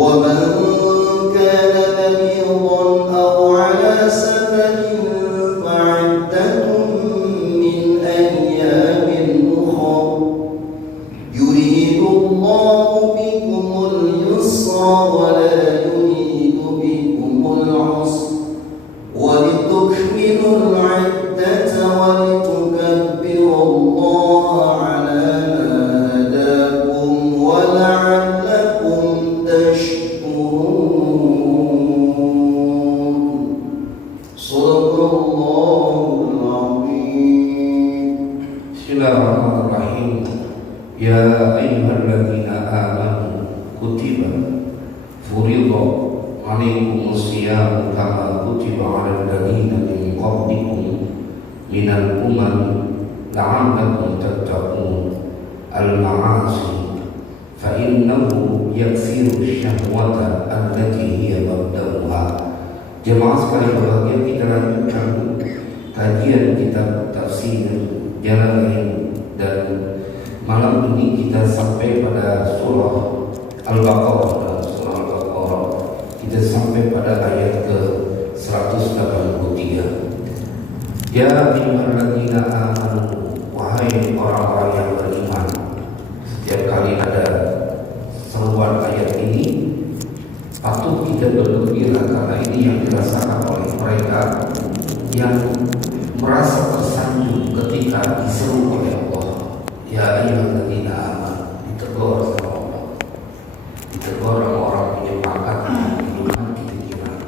ومن كان مريضا Ya ayyuhalladzina amanu kutiba furidha alaikumus siyam kama kutiba 'alal ladzina min qablikum minal umam la'allakum tattaqun al-ma'asi fa innahu yaksiru syahwata allati hiya mabda'uha. Jemaah sekalian berbahagia, kita lanjutkan kajian kitab tafsir Jalalain, dan malam ini kita sampai pada surah Al-Baqarah. Kita sampai pada ayat ke 183. Ya ayyuhalladzina amanu, wahai orang-orang yang beriman. Setiap kali ada seruan ayat ini patut kita bergembira, karena ini yang dirasakan oleh mereka yang merasa tersanjung ketika diseru oleh Allah. Ya ayyuhalladzina amanu, ditegur sama Allah, ditegur orang-orang penyemangat kehidupan pikiran.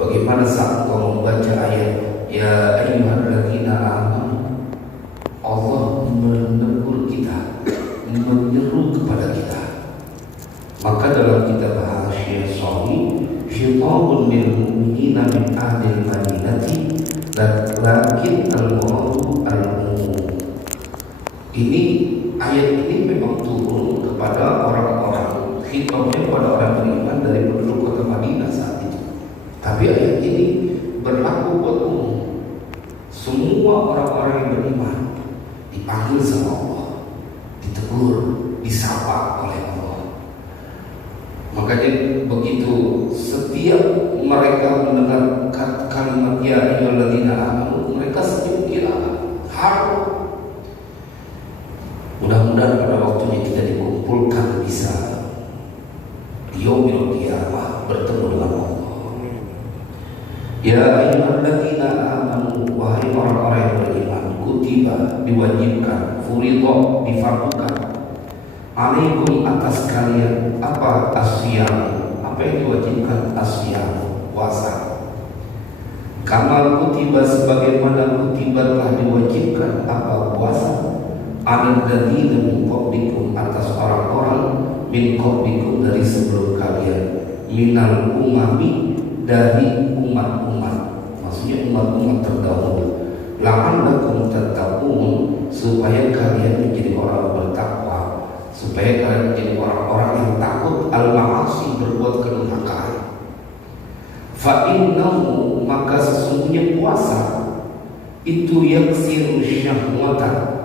Bagaimana saat kau membaca ayat ya ayyuhalladzina amanu, Allah menegur kita, menyeru kepada kita. Maka dalam kitab Hasyiah Shahih, khitabun lil mu'minina min ahlil madinati lakin al-muradu al-umum. Ini ayat ini memang turun kepada orang-orang, khitabnya kepada orang beriman dari penduduk kota Madinah saat itu. Tapi ayat ini berlaku buat umum. Semua orang-orang yang beriman dipanggil sama Allah, ditegur, disapa oleh Allah. Makanya begitu setiap mereka mendengar kalimat ya ayyuhalladzina amanu, mereka senyum kiraan haru. Mudah-mudahan pada waktunya kita dikumpulkan bisa di yaumil qiyamah bertemu dengan Allah. Ya ayyuhalladzina amanu, wahai orang-orang yang beriman, kutiba, diwajibkan, furidha, difardukan, alaikum, atas kalian, apa asyam, apa yang diwajibkan, asyam, puasa. Kamal kutiba, sebagaimana kutiba telah diwajibkan apa puasa, alal ladzina min qablikum, atas orang-orang min qablikum, dari sebelum kalian, minal umami, dari umat-umat, maksudnya umat-umat terdahulu, la'allakum tattaqun, supaya kalian menjadi orang bertakwa, supaya kalian menjadi orang-orang yang takut al-ma'asi, berbuat kedurhakaan. Fa innahu, maka sesungguhnya puasa itu yaksiru syahwata,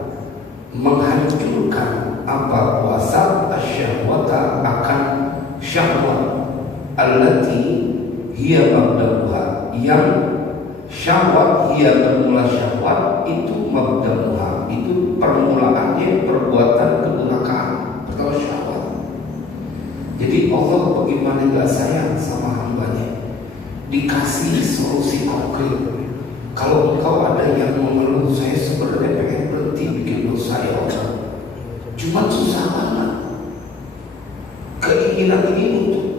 menghancurkan apa puasa, asyahwata, akan syahwat, allati hiya mabda'uha, yang syahwat, hiya bermula syahwat, itu mabda'uha, itu permulaannya perbuatan kedurhakaan atau syahwat. Jadi Allah bagaimana gak sayang sama hambanya, dikasih solusi konkret. Kalau engkau ada yang mengeluh, saya sebenarnya pengen berhenti bikin dosa ya Allah, cuma susah banget, keinginan ini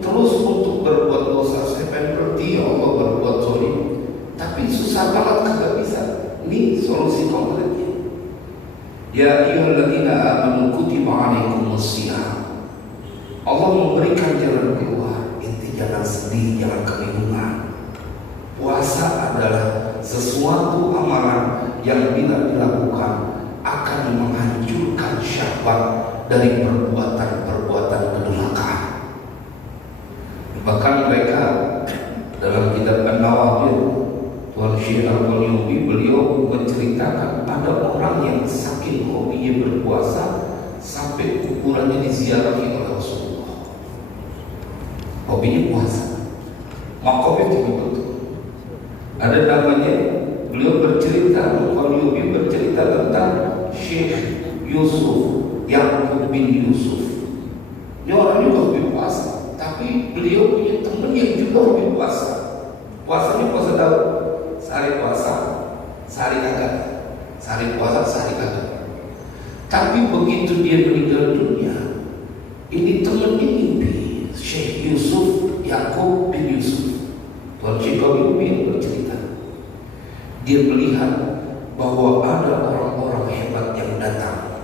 terus untuk berbuat dosa, saya pengen berhenti ya Allah berbuat zalim, tapi susah banget, kagak bisa. Ini solusi konkretnya. Ya ayyuhalladzina amanu kutiba alaikumus siyam, Allah memberikan jalan keluar. Inti jangan sedih, jangan kebingungan. Puasa adalah sesuatu amalan yang bila dilakukan akan menghancurkan syahwat dari perbuatan-perbuatan kedurhakaan. Bahkan mereka dalam kitab An-Nawawir, Tuan Syekh Al-Qalyubi, beliau menceritakan ada orang yang saking hobinya berpuasa sampai kuburannya diziarahi oleh Rasulullah. Hobinya puasa, makomnya betul-betul. Ada namanya, beliau bercerita, Al-Qalyubi bercerita tentang Syekh Yusuf, Yaqub bin Yusuf. Ini orang juga hobi puasa, tapi beliau punya teman yang juga hobi puasa. Puasanya puasa Daud, sehari puasa, sehari kagak, sehari puasa, sehari kagak. Tapi begitu dia meninggal dunia, ini temannya mimpi, Syekh Yusuf, Yaqub bin Yusuf. Tuan Syekh Qalyubi yang bercerita, dia melihat bahwa ada orang-orang hebat yang datang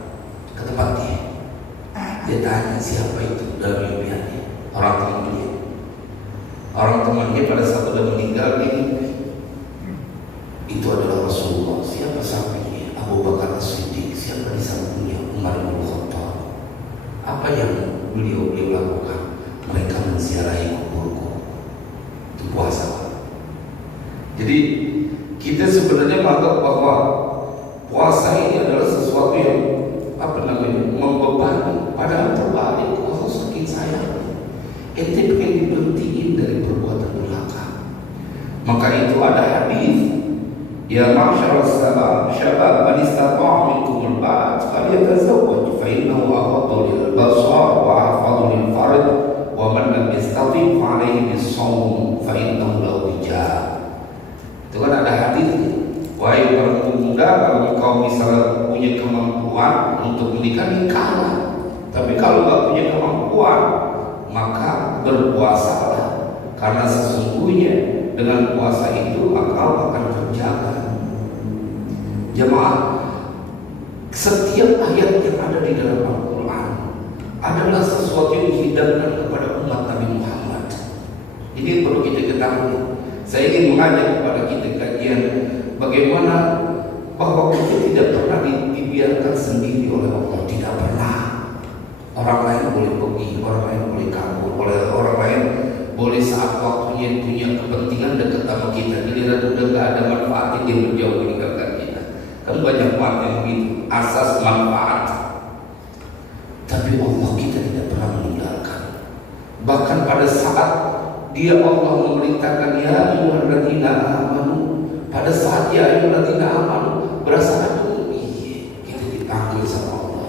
ke tempat dia. Dia tanya siapa itu dalam mimpiannya. Orang temannya pada saat sudah meninggal dia mimpi. Itu adalah Rasulullah. Siapa sampingnya? Abu Bakar As-Siddiq. Siapa di sampingnya? Umar bin Khattab. Apa yang beliau lakukan? Mereka menziarahi kuburku. Itu puasa. Jadi kita sebenarnya menganggap bahwa puasa ini adalah sesuatu yang membebani. Padahal terbalik. Allah saking sayangnya, ente pengen diberhentiin dari perbuatan durhaka. Maka itu ada hadis, ya ma'syar syabab man istata'a minkum al-ba'at falyatazawwaj fa innahu aghaddu lil-basar wa ahfadhu lil-farj wa man lam yastati' fa 'alayhi bis-shawm fa innahu lahu wija'. Itu kan ada hadisnya. Wahai para pemuda, kalau engkau misalnya punya kemampuan untuk menikah, nikahlah. Tapi kalau nggak punya kemampuan, maka berpuasalah. Karena sesungguhnya dengan puasa itu engkau akan terjaga. Jemaah, setiap ayat yang ada di dalam Al-Quran adalah sesuatu yang dihidangkan kepada umat Nabi Muhammad. Ini perlu kita ketahui. Saya ingin mengajak kepada kita kajian bagaimana bahwa kita tidak pernah dibiarkan sendiri oleh Allah. Tidak pernah. Orang lain boleh pergi, orang lain boleh kabur, orang lain boleh saat waktunya punya kepentingan dekat sama kita. Giliran udah gak ada manfaatnya dia menjauh meninggalkan kita. Kan banyak umat yang begitu, asas manfaat. Tapi Allah kita tidak pernah meninggalkan. Bahkan pada saat Dia Allah memerintahkan ya ayyuhalladzina amanu, pada saat ya ayyuhalladzina amanu berasa aduh kita dipanggil sama Allah.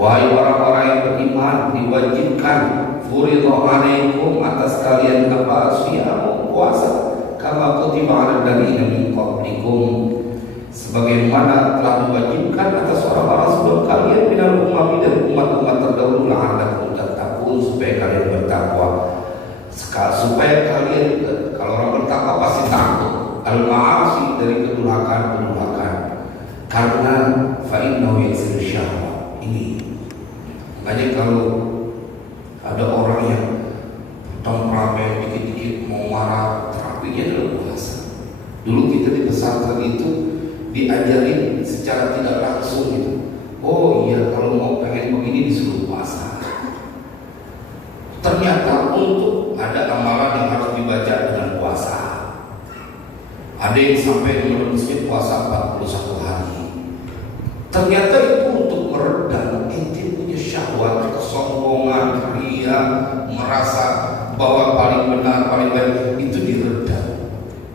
Wahai orang-orang yang beriman, diwajibkan furidha alaikum atas kalian apa syiam puasa kama kutiba 'alal ladzina min qablikum, sebagaimana telah diwajibkan atas orang-orang sebelum kalian minal umami dan umat-umat terdahulu la'allakum tattaqun, supaya kalian bertakwa. Supaya kalian, kalau orang bertakwa pasti takut al-ma'asi dari kedurhakaan, karena fa'innahu yaksiru syahwat. Ini makanya kalau ada orang yang temperamen dikit-dikit mau marah, terapinya adalah puasa. Dulu kita di pesantren itu diajarin secara tidak langsung gitu. Oh iya, kalau mau pengen begini disuruh puasa. Ternyata untuk ada amalan yang harus dibaca dengan puasa. Ada yang sampai menembusnya puasa 41 hari. Ternyata itu untuk meredam ente punya syahwat, kesombongan, ria, merasa bahwa paling benar, paling baik, itu diredam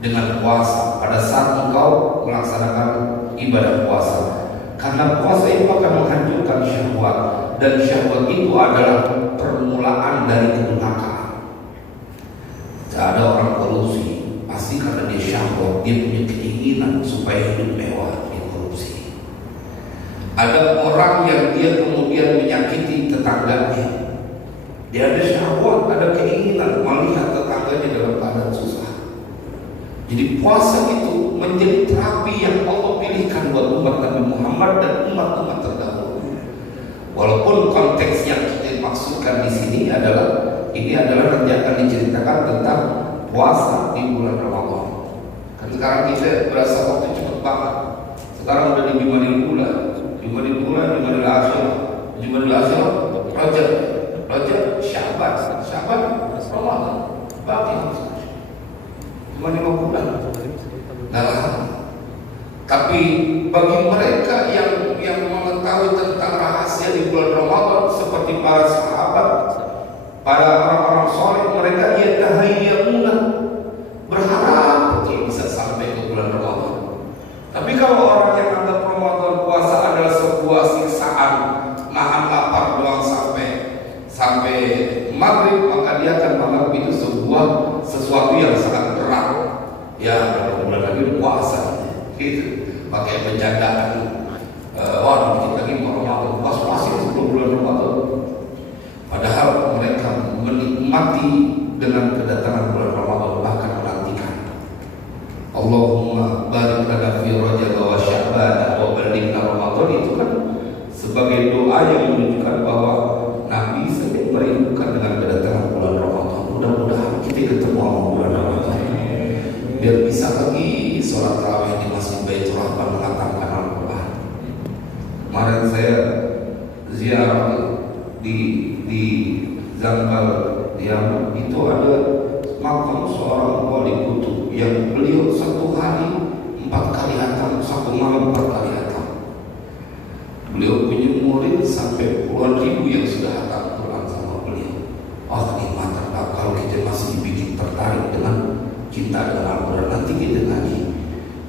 dengan puasa. Pada saat engkau melaksanakan ibadah puasa, karena puasa itu akan menghancurkan syahwat, dan syahwat itu adalah permulaan dari kedurhakaan. Ada orang korupsi pasti karena dia syahwat, dia punya keinginan supaya hidup mewah, dia korupsi. Ada orang yang dia kemudian menyakiti tetangganya, dia ada syahwat, ada keinginan melihat tetangganya dalam keadaan susah. Jadi puasa itu menjadi terapi yang Allah pilihkan buat umat Nabi Muhammad dan umat-umat terdahulu. Walaupun konteks yang kita maksudkan di sini adalah nanti akan diceritakan tentang puasa di bulan Ramadan. Kan sekarang kita berasa waktu cepat banget. Sekarang udah di Jumadil Ula, Jumadil Akhir, Rajab, Syaban, Ramadan, bagi cuma 5 bulan. Tapi bagi mereka yang mengetahui tentang rahasia di bulan Ramadan, seperti para sahabat, para orang-orang soleh, mereka yatahayyamuna, berharap betul bisa sampai ke bulan Ramadan. Tapi kalau orang yang anggap Ramadan puasa adalah sebuah siksaan, nahan lapar doang sampai maghrib, maka dia akan menganggap itu sesuatu yang sangat berat. Ya, kalau bulan lagi puasa gitu, pakai bercandaan. Wah, dikit lagi mau Ramadan, puasa sebelum bulan Ramadan. Padahal mereka menikmati dengan kedatangan bulan Ramadan, bahkan menantikan. Allahumma barik lana fi Rajab wa Sya'ban wa ballighna Ramadan, itu kan sebagai doa yang menunjukkan bahwa saja merindukan dengan kedatangan bulan Ramadan. Mudah-mudahan kita ketemu sama bulan Ramadan, biar bisa lagi sholat tarawih di Masjid Baitur Rahman mengatakan Al-Quran. Kemarin saya ziarah di Zangkal Diam, itu ada makam seorang wali kutub yang beliau satu hari 4 kali hatam, satu malam 4 kali hatam. Beliau punya murid sampai puluhan ribu yang sudah hatam Quran sama beliau. Oh, nikmat kalau kita masih dibikin tertarik dengan cinta dengan Al-Quran. Nanti kita ngaji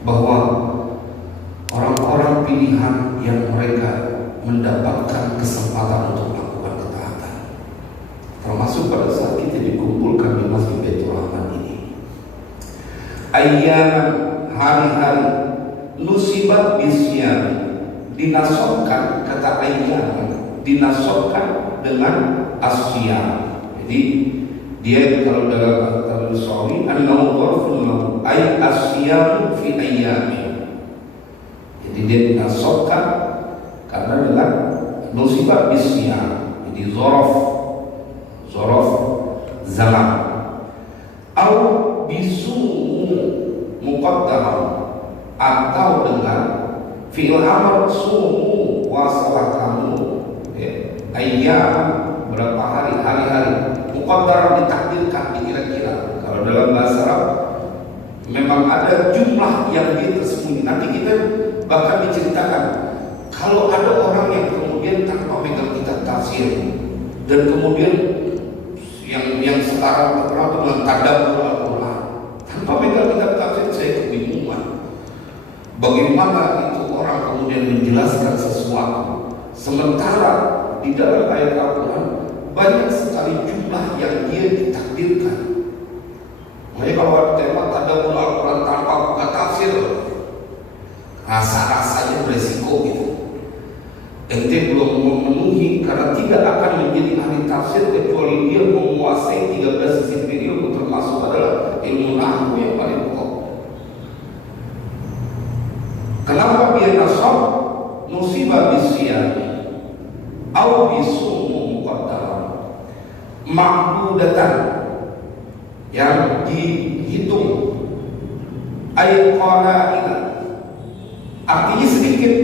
bahwa orang-orang pilihan yang mereka mendapatkan kesempatan untuk melakukan ketaatan, termasuk pada saat kita dikumpulkan di Masjid Baitur Rahman ini, ayat hari-hari nusibat bisyam, dinasobkan, kata ayat dinasobkan dengan asyam. Jadi dia kalau dalam kata Sawi an-nawu dharfun ay asyam fi ayyami. Jadi dia dinasobkan karena dengan nusibat bisyam. Jadi zorof zaman, au bisumu muqaddam, atau dengan fi'il amr sumu wasalah kamu, ayyam berapa hari-hari, muqaddar ditakdirkan, dikira-kira. Kalau dalam bahasa Arab memang ada jumlah yang dia tersembunyi. Nanti kita bahkan diceritakan kalau ada orang yang kemudian tanpa megang kitab tafsir dan kemudian yang sekarang terkenal dengan tadabbur Al-Quran tanpa megang kitab tafsir, saya kebingungan bagaimana itu orang kemudian menjelaskan sesuatu sementara di dalam ayat Al-Quran banyak sekali jumlah yang dia ditakdirkan. Makanya kalau ada tema tadabbur Al-Quran tanpa buka tafsir, rasa-rasanya beresiko gitu. Ente belum memenuhi karena tidak akan menjadi ahli tafsir kecuali dia menguasai 13 disiplin ilmu, termasuk adalah ilmu nahwu yang paling pokok. Kenapa dia nasab musibah bisyami au bisumu muqaddar ma'budatan, yang dihitung ayat qalaila, artinya sedikit.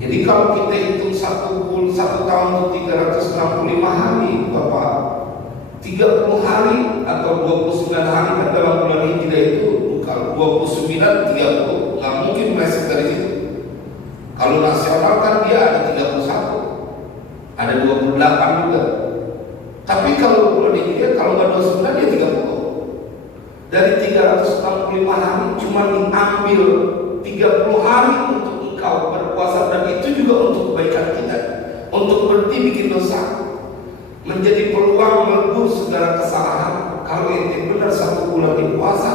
Jadi kalau kita hitung satu tahun itu 365 hari, Bapak, 30 hari atau 29 hari kan dalam bulan Hijriah itu, kalau 29 30 nggak mungkin meleset dari situ. Kalau nasional kan dia ada 31, ada 28 juga. Tapi kalau bulan Hijriah kalau nggak 29 dia 30. Dari 365 hari cuma diambil 30 hari untuk engkau berpuasa, dan itu juga untuk kebaikan kita, untuk berhenti bikin dosa, menjadi peluang melebur segala kesalahan. Kalau ente benar 1 bulan di puasa,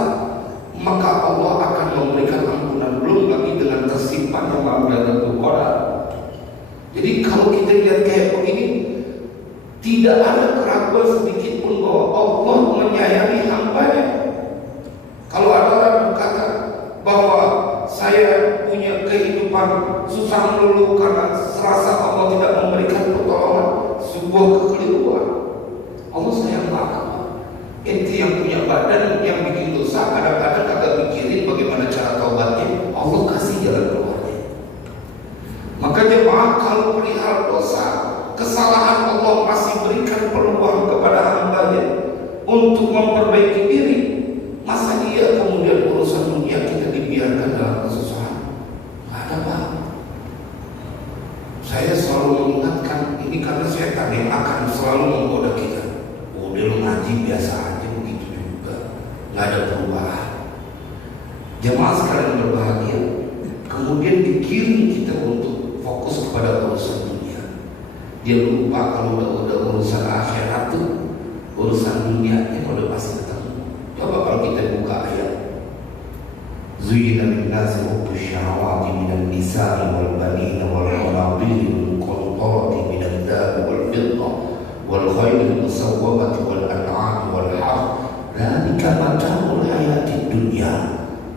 maka Allah akan memberikan ampunan, belum lagi dengan tersimpan yang Lailatul Qadar. Jadi kalau kita lihat kayak begini, tidak ada keraguan sedikit pun bahwa Allah menyayangi hamba-Nya. Kalau ada orang berkata bahwa saya punya kehidupan susah melulu karena serasa Allah tidak memberikan pertolongan, sebuah kekeliruan. Allah sayang banget. Ente yang punya badan yang bikin dosa, kadang-kadang kagak mikirin bagaimana cara taubatnya, Allah kasih jalan keluarnya. Maka jemaah, kalau perihal dosa, kesalahan, Allah masih berikan peluang kepada hamba-Nya untuk memperbaiki diri. Masa dia kemudian urusan dunia kita dibiarkan dalam kesusahan? Gak ada apa. Saya selalu mengingatkan ini karena setan yang akan selalu menggoda kita. Udah lu ngaji biasa aja begitu juga, gak ada perubahan. Jemaah sekalian berbahagia, kemudian dikirim kita untuk fokus kepada urusan dunia. Dia lupa kalau udah urusan akhirat tuh, urusan dunianya udah pasti ketemu. Coba kalau kita buka ayat Zuyyina lin-nasi hubbus syahawati minan nisa'i wal banina wal qanatir al-muqantarati minad dhahabi wal fiddah wal khayli al-musawwamati wal an'ami wal harth, dzalika mata'ul hayatid dunya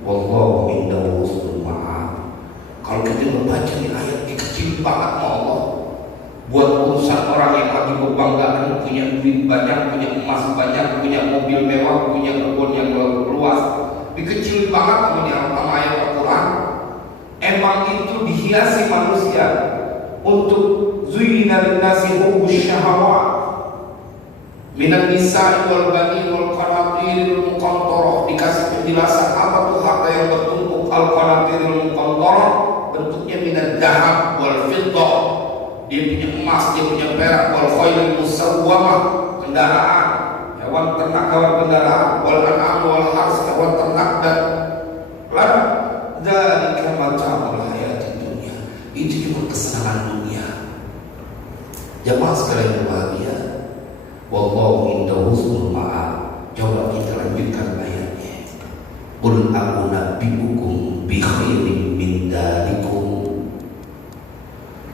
wallahu indahu husnul ma'ab. Kalau kita membaca di ayat ini kecil banget Allah, buat urusan orang yang lagi berbanggaan, punya duit banyak, punya emas banyak, punya mobil mewah, punya kebun yang luas, dikecil banget sama ayat Al-Quran. Emang itu dihiasi manusia untuk zuyyina linnasi hubbus syahawat minan nisa'i wal bani wal qanatiril muqantarah. Dikasih penjelasan apa tuh harta yang bertumpuk. Al qanatiril muqantarah bentuknya minad dahab wal fiddah, dia punya emas, dia punya perak. Wal khairil musawwamah, kendaraan, hewan ternak, hewan kendaraan. Wal an'am wal hars, hewan ternak dan lain. Dzalika mata'ul hayatid dunya, itu cuma kesenangan dunia. Jamaah sekalian berbahagia, wallahu indahu husnul ma'ab. Coba kita lanjutkan ayatnya. Qul a'unabbi'ukum bi khairin min dzalikum.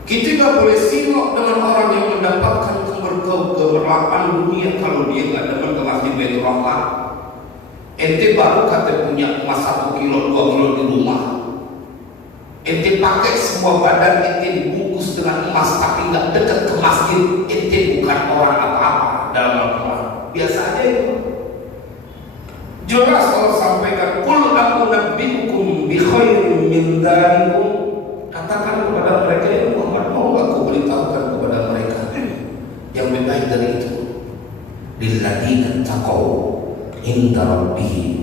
Kita tidak boleh simak dengan orang yang mendapatkan keberlapaan dunia kalau dia nggak demen ke Masjid Baitur Rahman. Ente baru kata punya emas 1 kilo 2 kilo di rumah, ente pakai semua badan ente dibungkus dengan emas tapi nggak dekat ke masjid, ente bukan orang apa-apa dalam Al-Quran. Biasa aja itu. Jelas Allah sampaikan, qul a'unabbi'ukum bi khairin min dzalikum. Katakan kepada mereka, ya Muhammad, mau aku beritahukan kepada mereka yang lebih baik dari itu. Lilladzina taqaw inda rabbihim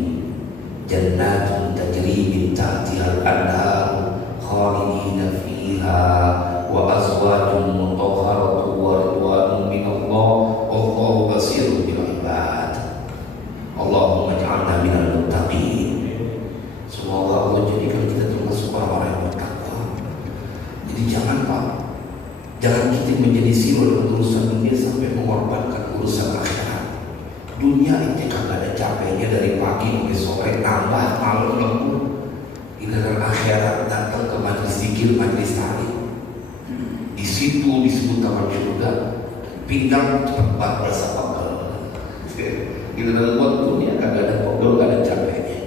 jannatun tajri min tahtihal anhar khalidina fiha wa azwajun mutahharatun wa ridwanun minallah wallahu basirun bil ibad. Allahumma ij'alna minal muttaqin. Semoga Allah jadikan kita termasuk orang-orang yang bertakwa. Jadi jangan Pak, jangan kita menjadi siwa dengan urusan dunia sampai mengorbankan urusan akhirat. Dunia itu kagak ada capeknya dari pagi sampai sore, tambah malam lembur. Giliran akhirat datang ke majelis zikir, majelis taklim. Di situ disebut taman surga, pinggang cepat berasa pegel. Giliran buat dunia kagak ada pegel, kagak ada capeknya.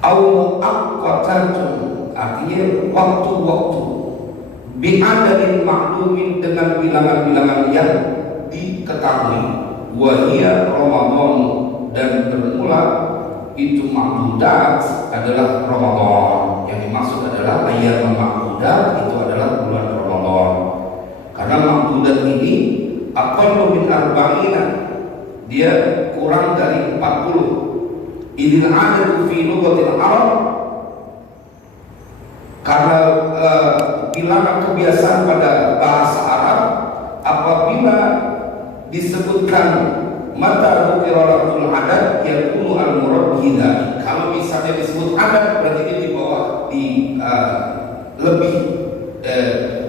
Au aqwatun, artinya waktu-waktu, bi'adadin maklumin, dengan bilangan-bilangan yang diketahui. Wahia Ramadan, dan bermula itu makludat adalah Ramadan. Yang dimaksud adalah ayat makludat itu adalah bulan Ramadan. Karena makludat ini aqallu min arba'ina, dia kurang dari 40. Idil adadu fi lughatil Arab, karena bilangan kebiasaan pada bahasa Arab apabila disebutkan mata qira'atul adad yakunu al-murad bihi. Kalau misalnya disebut adad berarti dia di bawah, lebih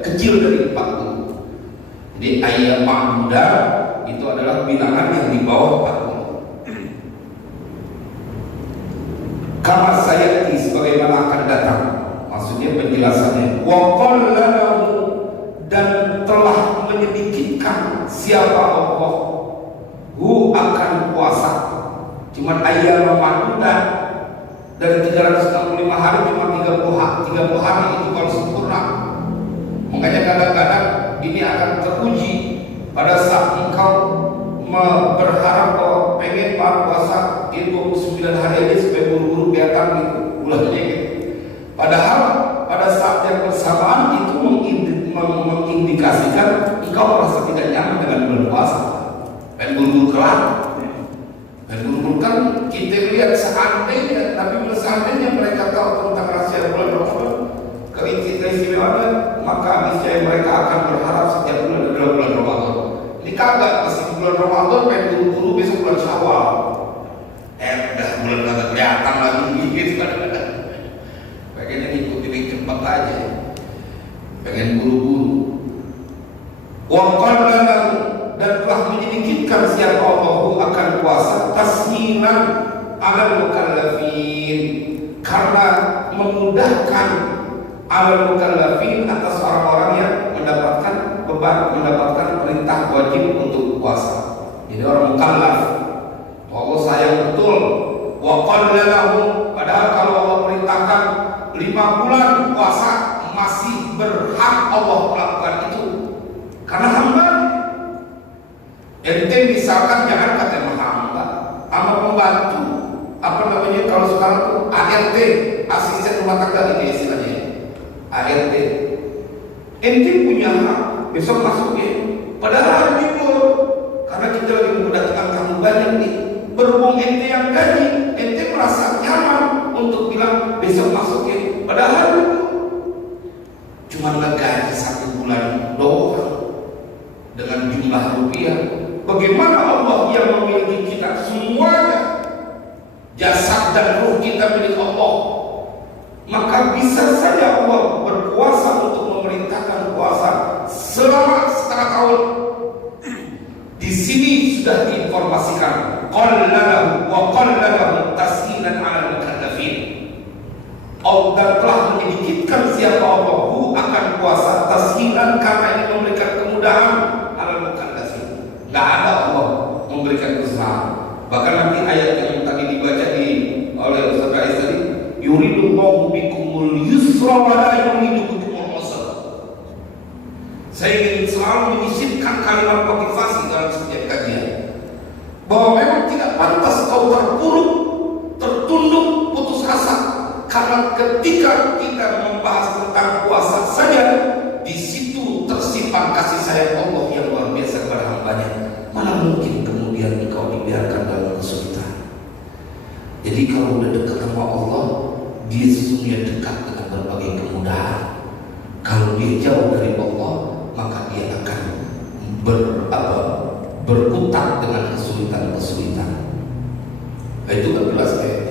kecil dari 40. Jadi ayat ma'dudah itu adalah bilangan yang di bawah 40. Kama sayati, sebagaimana akan datang. Maksudnya penjelasannya, wa qallahu, dan telah menyedikitkan siapa Allah hu akan puasa. Cuman ayat ma'dudah, dari 365 hari cuma 30 hari itu kalau sempurna. Makanya kadang-kadang ini akan teruji pada saat engkau berharap bahwa pengen puasa di 29 hari aja supaya buru-buru kelihatan gitu bulannya gitu. Padahal pada saat yang bersamaan itu mengindikasikan engkau merasa tidak nyaman dengan bulan puasa, pengen buru-buru kelar. Dan dulu kan kita lihat seandainya, tapi seandainya mereka tahu tentang rahasia bulan Ramadan, keistimewaannya, maka niscaya mereka akan berharap setiap bulan adalah bulan Ramadan. Ini kagak, masih bulan Ramadan pengen buru-buru besok bulan Syawal. Udah bulan kagak kelihatan lagi gitu kadang-kadang. Pengennya ngikutin yang cepat aja, pengen buru-buru. Dan telah menyedikitkan siapa Allah akan puasa tashilan alal mukallafin, karena memudahkan alal mukallafin atas orang-orang yang mendapatkan beban, mendapatkan perintah wajib untuk puasa. Jadi orang mukallaf, Allah sayang betul. Wa qallahu, padahal kalau Allah perintahkan 5 bulan puasa masih berhak Allah melakukan itu. karena hamba. Ente misalkan jangan kata hamba, sama pembantu, apa namanya kalau sekarang tuh ART, asisten rumah tangga ini istilahnya, ART. Ente punya hak besok masuknya, padahal libur, karena kita lagi mendatangkan tamu banyak nih. Berhubung ente yang gaji, ente merasa nyaman untuk bilang besok masuknya, padahal libur. Cuma ngegaji 1 bulan doang dengan jumlah rupiah. Bagaimana Allah yang memiliki kita semuanya, jasad dan ruh kita milik Allah, maka bisa saja Allah berkuasa untuk memerintahkan puasa selama setengah tahun. Di sini sudah diinformasikan qallalahu wa qallalahu tashilan 'ala al-mukallafin. Allah telah menyedikitkan siapa Allah akan puasa tashilan karena ini memberikan kemudahan 'ala al-mukallafin. Gak ada Allah memberikan kesusahan. Bahkan nanti ayat yang tadi dibaca oleh Ustaz Rais tadi, yuridullahu bikumul yusra wa la yuridu bikumul usra. Saya ingin selalu menyisipkan kalimat motivasi dalam setiap kajian, bahwa memang tidak pantas kau terpuruk, tertunduk, putus asa, karena ketika kita membahas tentang puasa saja, di situ tersimpan kasih sayang Allah yang luar biasa kepada hambanya. Mana mungkin kemudian engkau dibiarkan dalam kesulitan. Jadi kalau udah dekat sama Allah, dia sesungguhnya dekat dengan berbagai kemudahan. Kalau dia jauh dari Allah, maka dia akan berkutat dengan kesulitan-kesulitan. Itu kan jelas kayak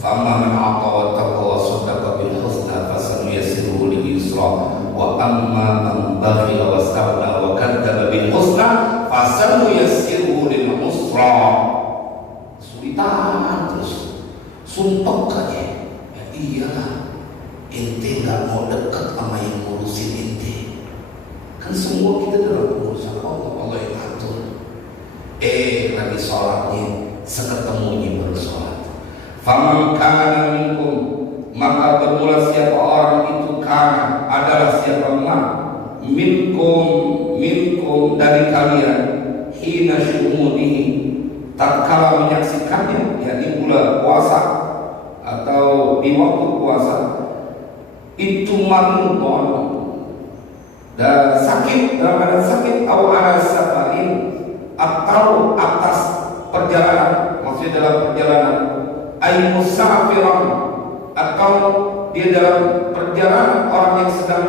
fa'amma man 'ata wa taqa wa saddaqa bil husna fasanuyassiruhu lil yusra wa amma man bakhila wastaghna wa kadzdzaba bil husna fasanuyassiruhu lil usra. Kesulitan terus, sumpah aja. Ya iyalah, ente nggak mau dekat sama yang ngurusin ente. Kan semua kita dalam urusan Allah, Allah yang atur. Lagi sholatnya seketemunya baru sholat. Faman kana minkum, maka bermula siapa orang itu kana adalah siapa minkum dari kalian, hina syumudihi, tatkala menyaksikannya, yakni bulan puasa atau di waktu puasa, itu marudon dan sakit, dalam keadaan sakit, atau ala safarin, atau atas perjalanan, maksudnya dalam perjalanan, ay musafiran, atau dia dalam perjalanan, orang yang sedang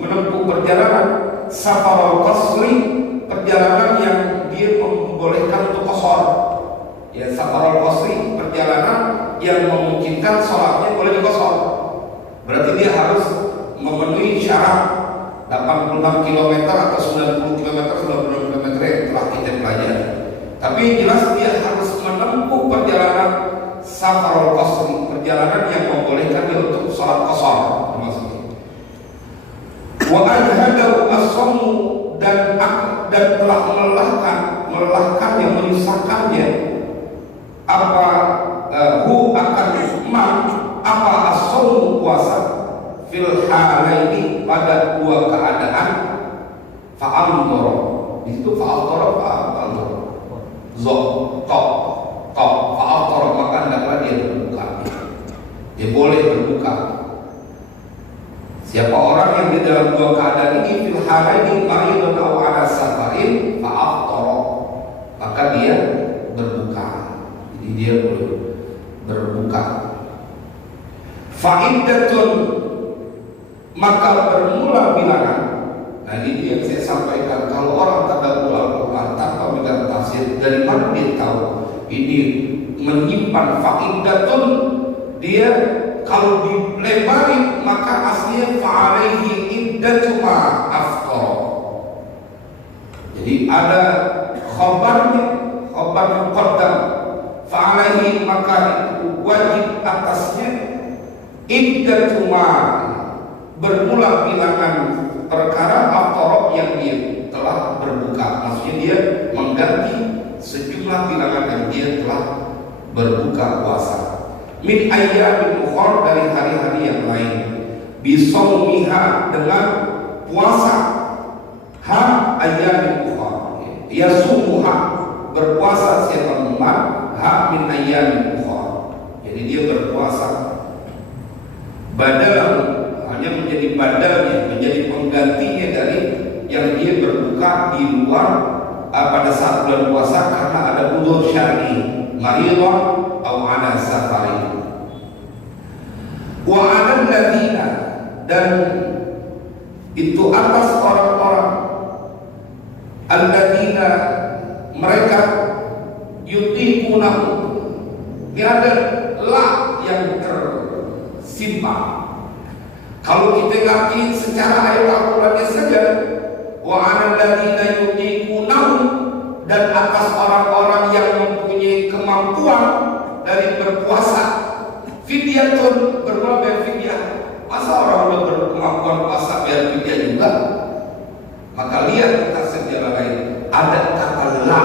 menempuh perjalanan, safarul qasri, perjalanan yang dia membolehkan untuk qasar. Ya, safarul qasri, perjalanan yang memungkinkan sholatnya boleh diqasar. Berarti dia harus memenuhi syarat 86 km atau 90 km, 96 km yang telah kita pelajari. Tapi jelas dia harus menempuh perjalanan safarul qasri, perjalanan yang membolehkan dia untuk sholat qasar maksudnya. Wa ajhadahu as-samu, dan telah melelahkan yang menyusahkannya apa apa as-samu, puasa, fil halaini, pada dua keadaan, fa'amdoro, di situ fa'amdoro fa'amdoro, maka hendaklah dia berbuka. Dia boleh berbuka. Siapa orang yang di dalam dua keadaan ini, fil halaini maridun aw ala safarin, fa'amdoro, maka dia berbuka. Jadi dia boleh berbuka. Fa'iddatun, maka bermula bilangan. Nah ini yang saya sampaikan, kalau orang tadabbur Al-Quran tanpa megang tafsir, dari mana dia tahu ini menyimpan fa'iddatun? Dia kalau dilebarin maka aslinya fa'alaihi iddatu ma afqara. Jadi ada khabarnya, khabar muqaddam, fa'alaihi, maka itu wajib atasnya, iddatu ma, bermula bilangan perkara afqara yang dia telah berbuka. Maksudnya dia mengganti sejumlah bilangan yang dia telah berbuka puasa. Min ayyamin ukhra, dari hari-hari yang lain. Bisaumiha, dengan puasa. Ha ayyamin ukhra. Yasumuha, berpuasa siapa mumar ha min ayyamin ukhra. Jadi dia berpuasa badal, hanya menjadi badalnya, menjadi penggantinya dari yang dia berbuka di luar pada saat bulan puasa karena ada udzur syar'i, maridah atau ada safari. Wa 'alal ladzina, dan itu atas orang-orang alladzina mereka yutiqunahu. Ini ada la yang tersimpan. Kalau kita ngerti secara ayat Al-Qur'annya saja, wa 'alal ladzina yutiqunahu, dan atas orang-orang yang mempunyai kemampuan dari berpuasa, fidyatun, berapa fidyah. Masa orang udah berkemampuan puasa biar fidyah juga? Maka lihat kita sejarah lain, ada kata la,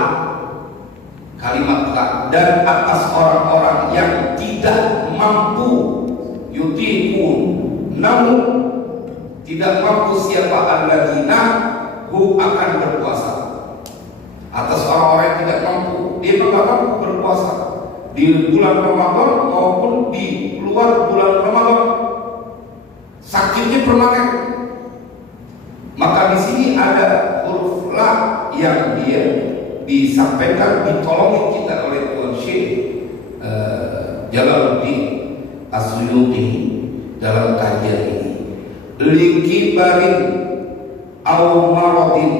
kalimat la, dan atas orang-orang yang tidak mampu, yutiqun, namun tidak mampu siapa alladzina hu akan berpuasa. Atas orang-orang yang tidak mampu, dia tidak mampu berpuasa di bulan Ramadan maupun di luar bulan Ramadan, sakitnya permanen. Maka di sini ada huruf la yang dia disampaikan, ditolongi kita oleh Tuan Syekh Jalaluddin As-Suyuti dalam kajian ini. Likibarin au maradin,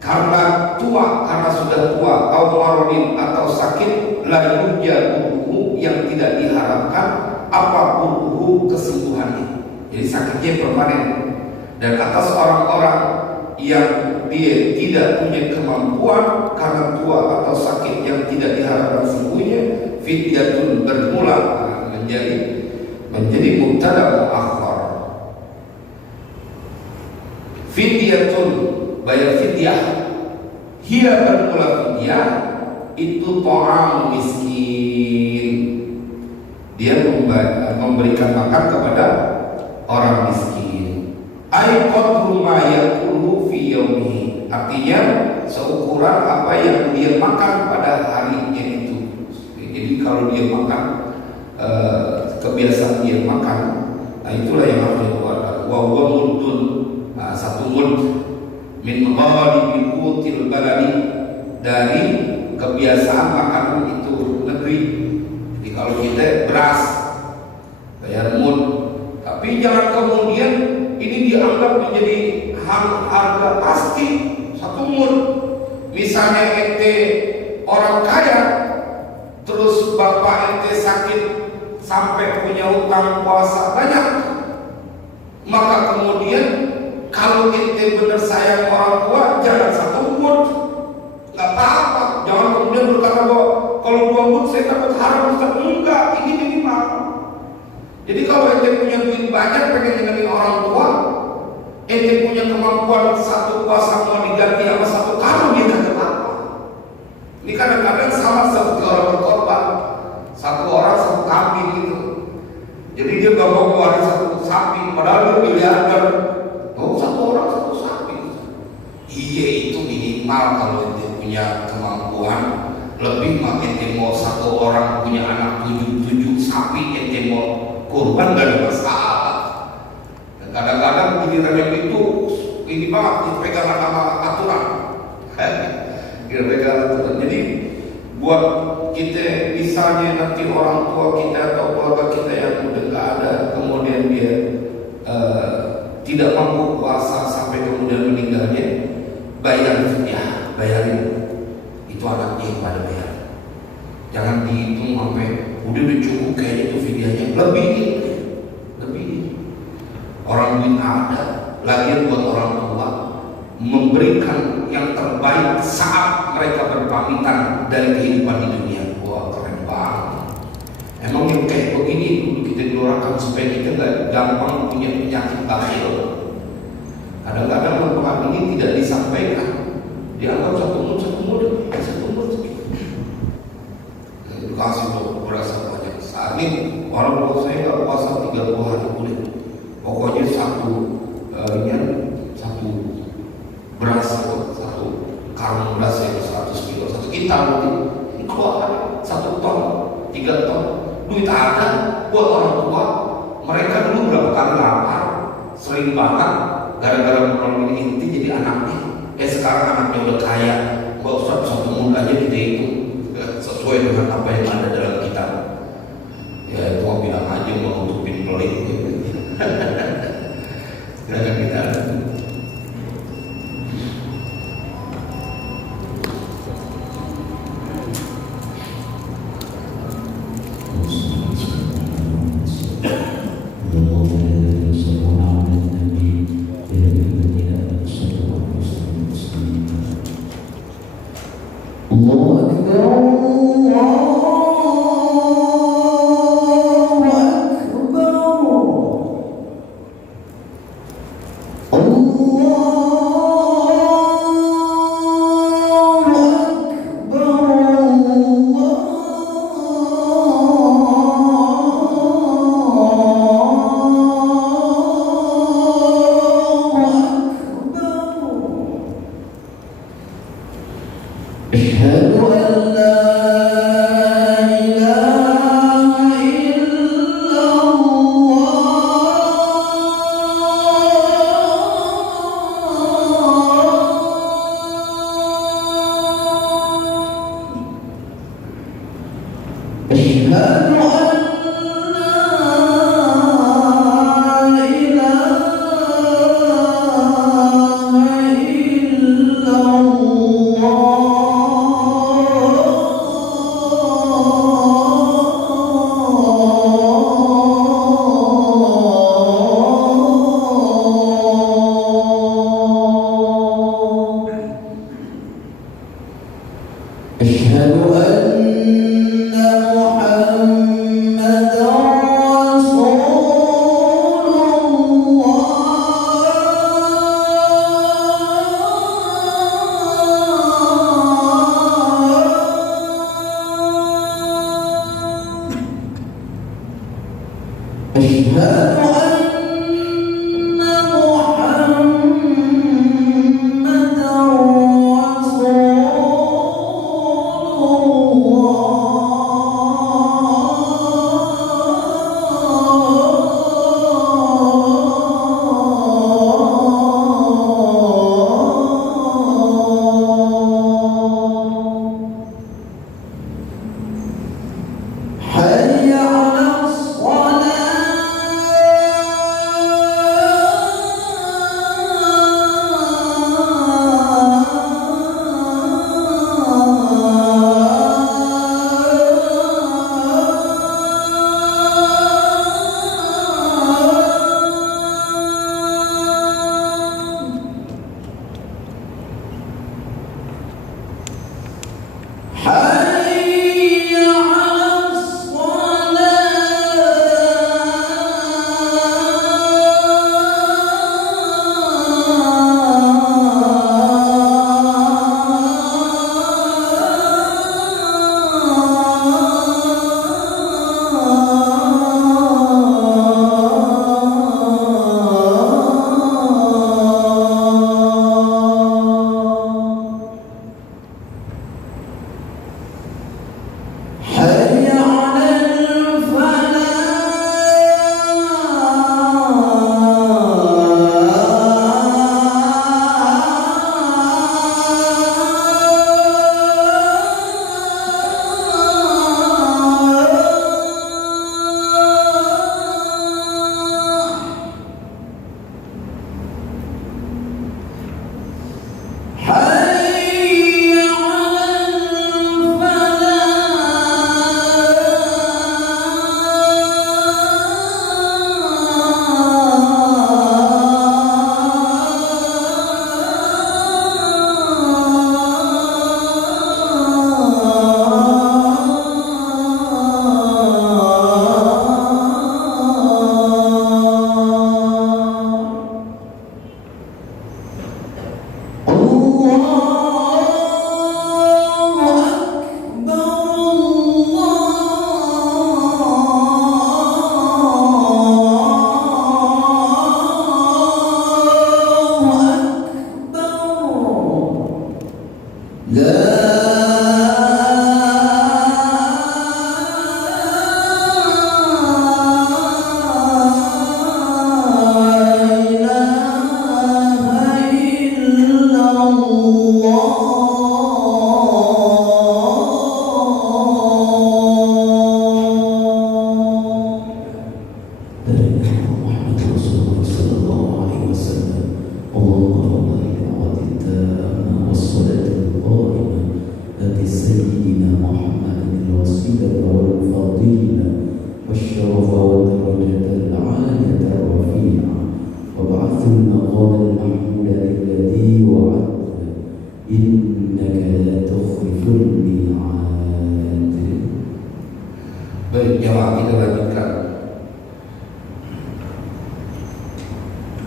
karena tua, karena sudah tua, au maradin atau sakit, la yurja buruhu, yang tidak diharapkan apa buruhu kesembuhannya. Jadi sakitnya permanen. Dan atas orang-orang yang dia tidak punya kemampuan karena tua atau sakit yang tidak diharapkan sembuhnya, fidyatun, bermula menjadi mubtada muakhar. Fidyatun, bayar fidyah, hiya bermula fidyah itu ta'am miskin, dia memberikan makan kepada orang miskin. Ay qadru ma yakulu fi yaumihi, artinya seukuran apa yang dia makan pada harinya itu. Jadi kalau dia makan kebiasaan dia makan, nah itulah yang harus dikeluarkan. Wa huwa muddun, satu mud min ghalibi qutil baladi, dari kebiasaan makanan itu negeri. Jadi kalau kita beras bayar mud, tapi jangan kemudian ini dianggap menjadi harga pasti satu mud. Misalnya ente orang kaya, terus bapak ente sakit sampai punya utang puasa banyak, maka kemudian kalau ente benar sayang orang tua, jangan satu mud, nggak apa-apa. Jangan kemudian berkata bahwa kalau 2 mud saya takut haram. Enggak, ini minimal. Jadi kalau ente punya duit banyak, pengen nyenengin orang tua, ente punya kemampuan satu puasa mau diganti sama satu karung, dia nggak apa-apa. Ini kadang-kadang sama seperti orang berkorban, satu orang satu kambing gitu. Jadi dia nggak mau keluarin satu sapi, padahal dia miliarder. Oh, satu orang satu sapi. Iya, itu minimal kalau ente punya kemampuan. Lebih mah ente mau satu orang punya anak 7 sapi, ente mau kurban, gak ada masalah. Dan kadang-kadang giliran yang itu ini banget dipegang sama aturan. Dipegang aturan. Jadi buat kita, misalnya nanti orang tua kita atau keluarga kita yang udah nggak ada, kemudian dia tidak mampu puasa sampai kemudian meninggalnya, bayarin itu anaknya yang pada bayar. Jangan dihitung sampai udah cukup kayaknya itu videonya, lebih. Orang duit ada, lagian buat orang tua memberikan yang terbaik saat mereka berpamitan dari kehidupan di dunia. Wah, keren banget. Emang yang kayak begini dulu kita doakan supaya kita nggak gampang punya penyakit bakhil. Kadang-kadang manfaat ini tidak disampaikan, dianggap satu mud. Kasih berasa banyak. Saat ini orang tua saya nggak puasa 30 hari boleh. Pokoknya satu beras karung beras yang 100 kilo, 1 kintal mungkin, ini keluar 1 ton, 3 ton, duit ada buat orang tua. Mereka dulu berapa kali lapar, sering banget gara-gara menolongin inti jadi anaknya. Sekarang anaknya udah kaya, Mbak Ustaz satu muda aja gede itu, sesuai dengan apa yang ada dalam kitab. Ya itu bilang aja mau nutupin pelik. Silakan kita. حي على الصلاة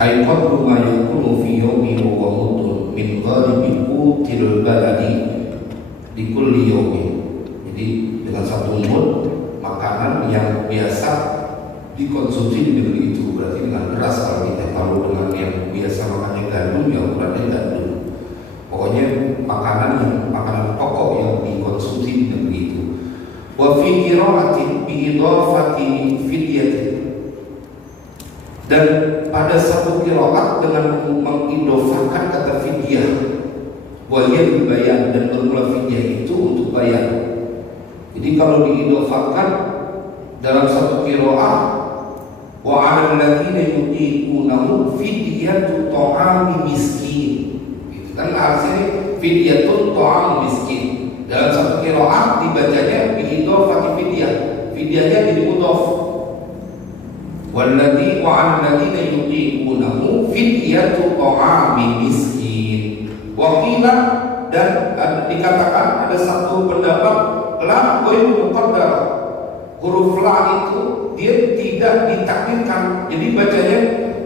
ay qadru ma yakunu fi yawmi wa mudun min ghalibi qutil baladi di kulli yawmin. Jadi dengan satu mud makanan yang biasa dikonsumsi di negeri itu, berarti dengan beras kalau dengan yang biasa makannya gandum ya ukurannya gandum. Pokoknya makanan pokok yang dikonsumsi di negeri itu. Wa fi qira'atin bi idafati fidyatin, dan pada satu qiraat dengan mengidofakan kata fidyah, wa hiya bayan, dan bermula fidyah itu untuk bayar. Jadi kalau diidofakan dalam satu qiraat, wa 'alal ladzina yutiqunahu fidyatun ta'ami miskin, gitu kan artinya fidyatun ta'ami miskin. Dalam satu qiraat dibacanya biidofati fidyah, fidyahnya jadi mudhof. Walladzi wa 'alal ladzina yutiqunahu fidyatun ta'ami miskin. Wa qila, dan dikatakan ada satu pendapat la ghairu muqaddar, huruf la itu dia tidak ditakdirkan, jadi bacanya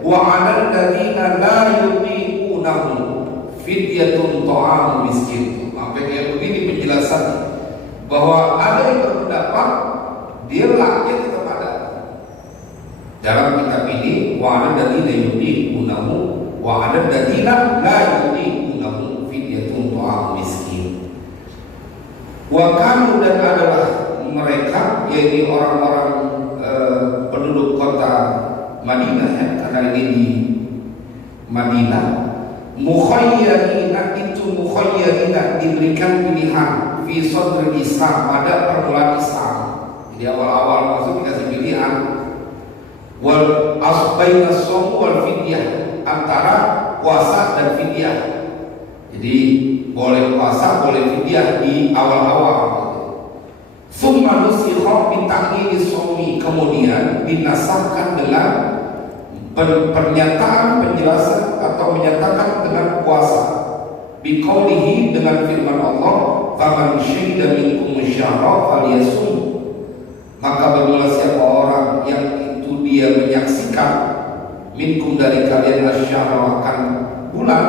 wa 'alal ladzina la yutiqunahu fidyatun ta'am miskin. Sampai kayak begini penjelasan bahwa ada yang berpendapat dia laknya tetap ada dalam kitab ini, wa 'alal ladzina yutiqunahu wa 'alal ladzina la yutiqunahu fidyatun ta'am miskin. Wa kanu, dan adalah mereka, yaitu orang-orang penduduk kota Madinah, ya, karena ini di Madinah, mukhayyarina, itu mukhayyarina diberikan pilihan fi sadril Islam, pada permulaan Islam. Jadi awal-awal masuk dikasih pilihan, wal asbaina shaum wal fidyah, antara puasa dan fidyah. Jadi boleh puasa, boleh fidyah di awal-awal. Summa nusikha bi ta'yid shaumi, kemudian dinasahkan dengan pernyataan penjelasan atau menyatakan dengan puasa. Bi qaulihi, dengan firman Allah, faman syahida minkum syahra falyasum, maka bagaimana siapa orang yang itu dia menyaksikan minkum dari kalian asyahra, akan bulan,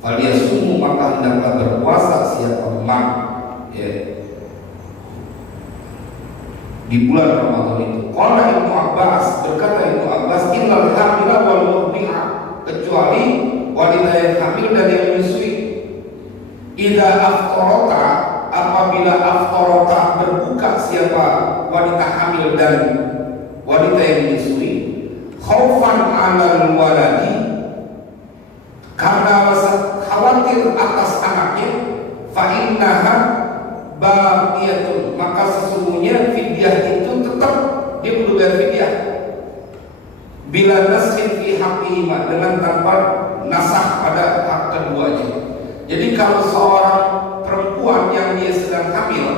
falyasum, maka hendaklah berpuasa siapa memang, ya, di bulan Ramadan itu. Qala Ibnu Abbas, berkata Ibnu Abbas, illal hamila wal murdi'ah, kecuali wanita yang hamil dan yang menyusui. Idza aftarata, apabila aftarata berbuka siapa wanita hamil dan wanita yang menyusui, khaufan 'alal waladi, karena rasa khawatir atas anaknya, fa innaha baqiyatun, maka sesungguhnya fidyah itu tetap dia perlu bayar fidyah. Bila nasrin fi haqqihima, dengan tanpa nasah pada hak keduanya. Jadi kalau seorang perempuan yang dia sedang hamil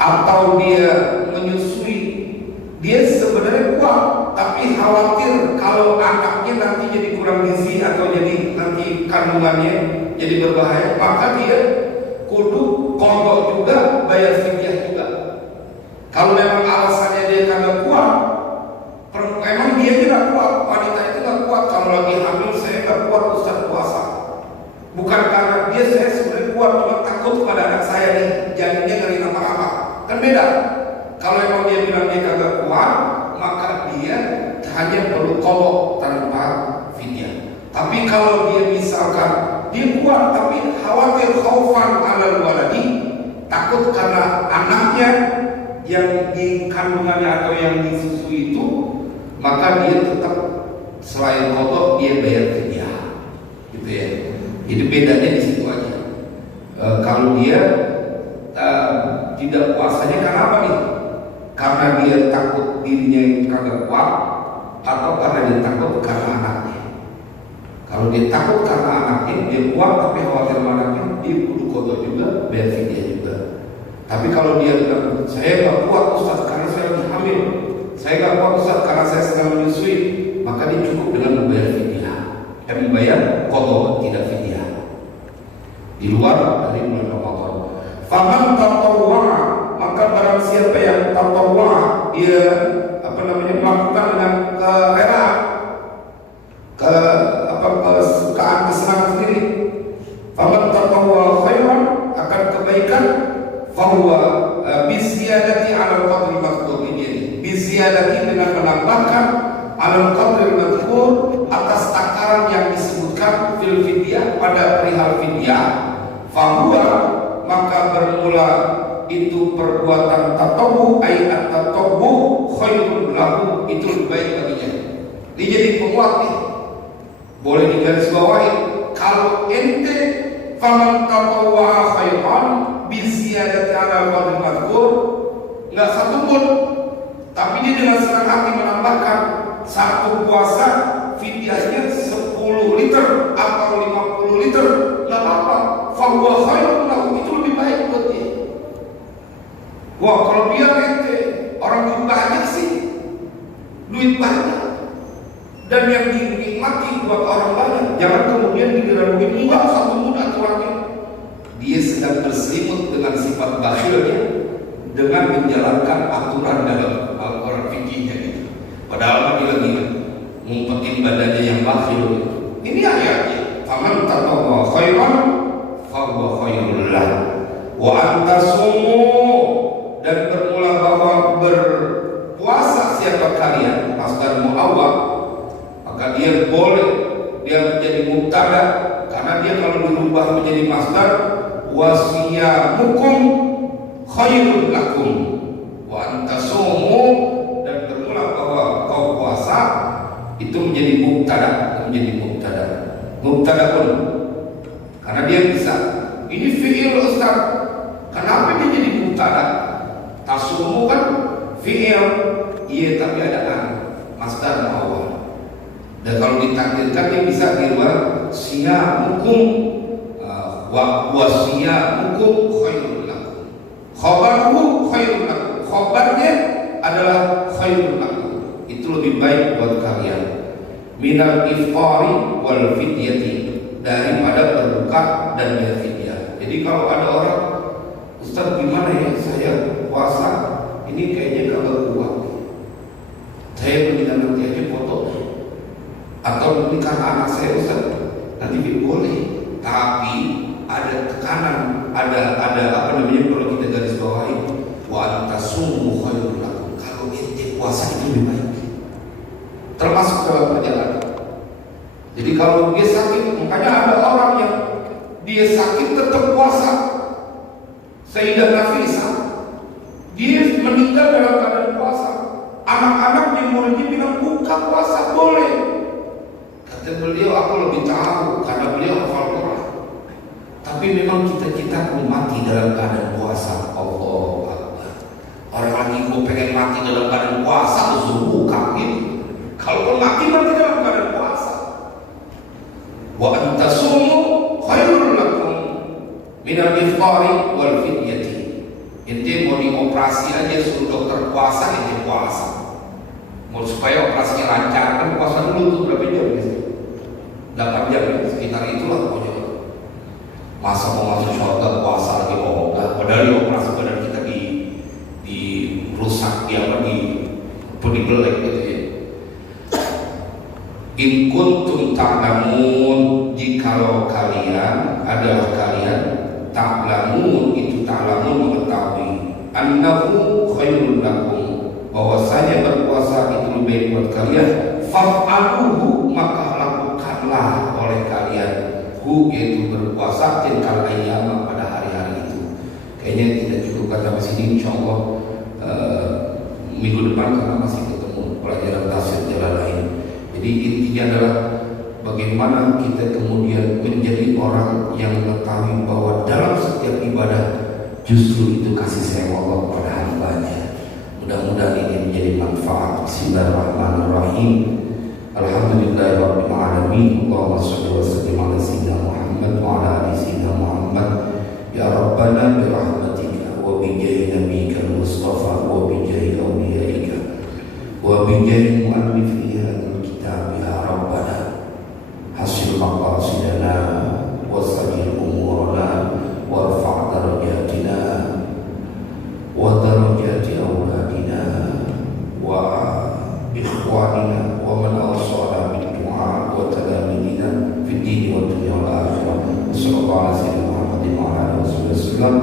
atau dia menyusui, dia sebenarnya kuat, tapi khawatir kalau anaknya nanti jadi kurang gizi atau jadi nanti kandungannya jadi berbahaya, maka dia kudu qadha juga, bayar fidyah juga. Kalau memang alasannya dia kagak kuat, memang dia tidak kuat, wanita itu tidak kuat. Kalau lagi hamil, saya tidak kuat Ustaz puasa, bukan karena dia, saya sebenarnya kuat, cuma takut pada anak saya nih janinnya ngeri apa-apa, kan beda. Kalau memang dia bilang dia kagak kuat, maka dia hanya perlu qadha tanpa fidyah. Tapi kalau dia misalkan dia kuat tapi khawatir, khaufan 'alal waladi, takut karena anaknya yang di kandungannya atau yang disusui itu, maka dia tetap selain qadha dia bayar fidyah, gitu ya. Jadi bedanya di situ aja. Kalau dia tidak puasanya karena apa nih? Karena dia takut dirinya yang kagak kuat, atau karena dia takut karena anaknya. Kalau dia takut karena anaknya, dia kuat tapi khawatir sama anaknya, dia kudu qadha juga, bayar fidyah juga. Tapi kalau dia bilang, saya gak kuat Ustaz karena saya lagi hamil, saya gak kuat Ustaz karena saya sedang menyusui, maka dia cukup dengan membayar fidyah, membayar qadha, tidak fidyah, di luar dari bulan Ramadan. Faman tatawwa'a, maka barang siapa yang tatawwa'a, dia melakukan dengan kerelaan, biziadati dengan menambahkan alam qadril madhkur atas takaran yang disebutkan fil fidyah pada perihal fidyah, fahuwa maka bermula itu perbuatan tatawu ayat tatawu khairun lahu, itu lebih baik baginya. Ini jadi penguat nih, boleh digarisbawahi. Kalau ente faman tatawwa khairan biziyadati ala qadril madhkur, nggak satu pun, tapi dia dengan senang hati menambahkan satu puasa fidyahnya 10 liter atau 50 liter, nggak apa-apa. Fahuwa khairun lahu, itu lebih baik buat dia. Wah, kalau dia ente orang duit banyak sih, duit banyak, dan yang dinikmati buat orang banyak, jangan kemudian dikira duit enggak satu muda aturannya. Dia sedang berselimut dengan sifat bakhilnya dengan menjalankan aturan dalam Al-Quran fikihnya gitu. Padahal dia lagi ngumpetin badannya yang bakhil. Ini ayatnya. Faman tatawwa khairan fahuwa khairul lah. Wa antasumu, dan bermula bahwa berpuasa siapa kalian masdar muawwal, maka dia boleh dia menjadi mubtada, karena dia kalau dirubah menjadi masdar wasiyamukum khairul lakum wa antasumu, dan bermula bahwa kau puasa itu menjadi mubtada pun, karena dia bisa. Ini fi'il Ustaz, kenapa dia jadi mubtada? Tasumu kan fi'il, iya, tapi ada an masdar awal, dan kalau ditakdirkan dia bisa dirubah siyamukum wa siyamukum khairul lakum, khabaruhu khairul lakum, khabarnya adalah khairul lakum, itu lebih baik buat kalian, minal iftari wal fidyati, daripada berbuka dan berfidyah. Jadi kalau ada orang, Ustaz gimana ya, saya puasa ini kayaknya kagak kuat, saya mendingan nanti aja foto, atau ini karena anak saya Ustaz, nanti boleh, tapi ada tekanan, ada apa namanya, kalau kita garis bawahi, wa antasumu khairul lakum, kalau ente puasa itu lebih baik, termasuk dalam perjalanan. Jadi kalau dia sakit, makanya ada orang yang dia sakit tetap puasa. Sayyidah Nafisah, dia meninggal dalam keadaan puasa. Anak-anaknya, muridnya bilang buka puasa boleh. Kata beliau, aku lebih tahu karena beliau hafal Quran. Tapi memang kita mati dalam keadaan puasa. Allahu Akbar. Orang lagi gue pengen mati dalam keadaan puasa, terus buka gitu. Kalau mati dalam keadaan puasa. Wa antasumu khairul lakum minal iftari wal fidyati. Ente mau dioperasi aja suruh dokter puasa, ente puasa. Mau supaya operasinya lancar kan puasa dulu tuh berapa jam gitu? 8 jam ya, sekitar itulah pokoknya. Masa mau masuk surga puasa lagi enggak? Padahal di operasi badan kita di rusak, dibelek gitu ya. In kuntum ta'lamun, jikalau kalian adalah kalian, ta'lamun itu ta'lamun mengetahui, annahu khairul lakum, bahwasanya berpuasa itu lebih baik buat kalian, fa'aluhu maka lakukanlah oleh kalian, hu yaitu berpuasa tilkal ayyam pada hari-hari itu. Kayaknya tidak cukup kata di sini, insyaallah minggu depan karena masih ketemu pelajaran tafsir jalan lain. Jadi intinya adalah bagaimana kita kemudian menjadi orang yang mengetahui bahwa dalam setiap ibadah justru itu kasih sayang Allah kepada hambanya. Mudah-mudahan ini menjadi manfaat. Bismillahirrahmanirrahim. Alhamdulillahirabbil alamin. Allahumma shalli wa sallim ala sayyidina Muhammad wa ala ali sayyidina Muhammad. Ya Rabbana bi rahmatika wa bi jahi nabiyyika al-Mustafa wa bi jahi awliyaika wa bi jahi mu'allifi ya Rabbana, hasil maqasidana wa sahil umurana warfa' darajatina wa darajati awladina wa ikhwanina wa man awsala bil du'a wa talamidina fi dini wa dunya wal akhirah. Sallallahu alaihi wa sallam Muhammadin wa ala alihi wasallam.